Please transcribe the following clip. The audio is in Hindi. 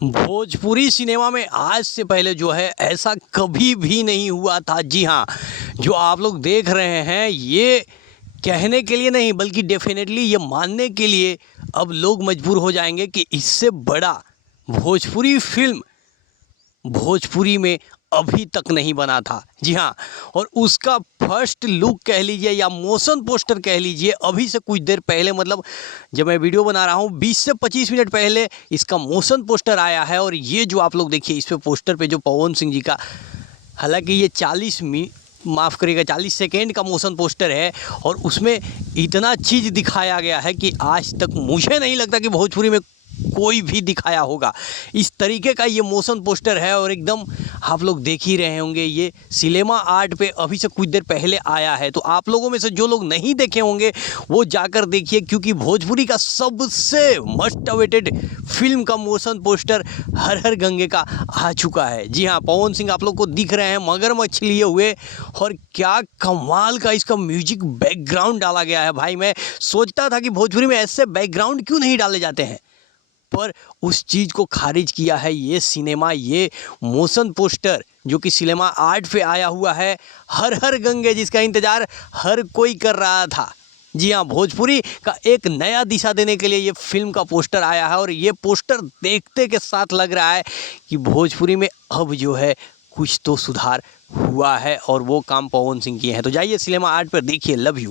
भोजपुरी सिनेमा में आज से पहले जो है ऐसा कभी भी नहीं हुआ था। जी हाँ, जो आप लोग देख रहे हैं ये कहने के लिए नहीं बल्कि डेफिनेटली ये मानने के लिए अब लोग मजबूर हो जाएंगे कि इससे बड़ा भोजपुरी फिल्म भोजपुरी में अभी तक नहीं बना था। जी हाँ, और उसका फर्स्ट लुक कह लीजिए या मोशन पोस्टर कह लीजिए, अभी से कुछ देर पहले मतलब जब मैं वीडियो बना रहा हूँ 20 से 25 मिनट पहले इसका मोशन पोस्टर आया है। और ये जो आप लोग देखिए इस पे पोस्टर पे जो पवन सिंह जी का, हालांकि ये 40 सेकेंड का मोशन पोस्टर है और उसमें इतना चीज़ दिखाया गया है कि आज तक मुझे नहीं लगता कि भोजपुरी में कोई भी दिखाया होगा इस तरीके का ये मोशन पोस्टर है। और एकदम आप लोग देख ही रहे होंगे, ये सिनेमा आर्ट पे अभी से कुछ देर पहले आया है। तो आप लोगों में से जो लोग नहीं देखे होंगे वो जाकर देखिए, क्योंकि भोजपुरी का सबसे मस्ट अवेटेड फिल्म का मोशन पोस्टर हर हर गंगे का आ चुका है। जी हाँ, पवन सिंह आप लोग को दिख रहे हैं मगरमच्छ लिए हुए, और क्या कमाल का इसका म्यूजिक बैकग्राउंड डाला गया है। भाई मैं सोचता था कि भोजपुरी में ऐसे बैकग्राउंड क्यों नहीं डाले जाते हैं, पर उस चीज़ को खारिज किया है ये मोशन पोस्टर जो कि सिनेमा आर्ट पे आया हुआ है, हर हर गंगे, जिसका इंतज़ार हर कोई कर रहा था। जी हाँ, भोजपुरी का एक नया दिशा देने के लिए ये फिल्म का पोस्टर आया है। और ये पोस्टर देखते के साथ लग रहा है कि भोजपुरी में अब जो है कुछ तो सुधार हुआ है, और वो काम पवन सिंह किए हैं। तो जाइए सिनेमा आर्ट पर देखिए। Love you.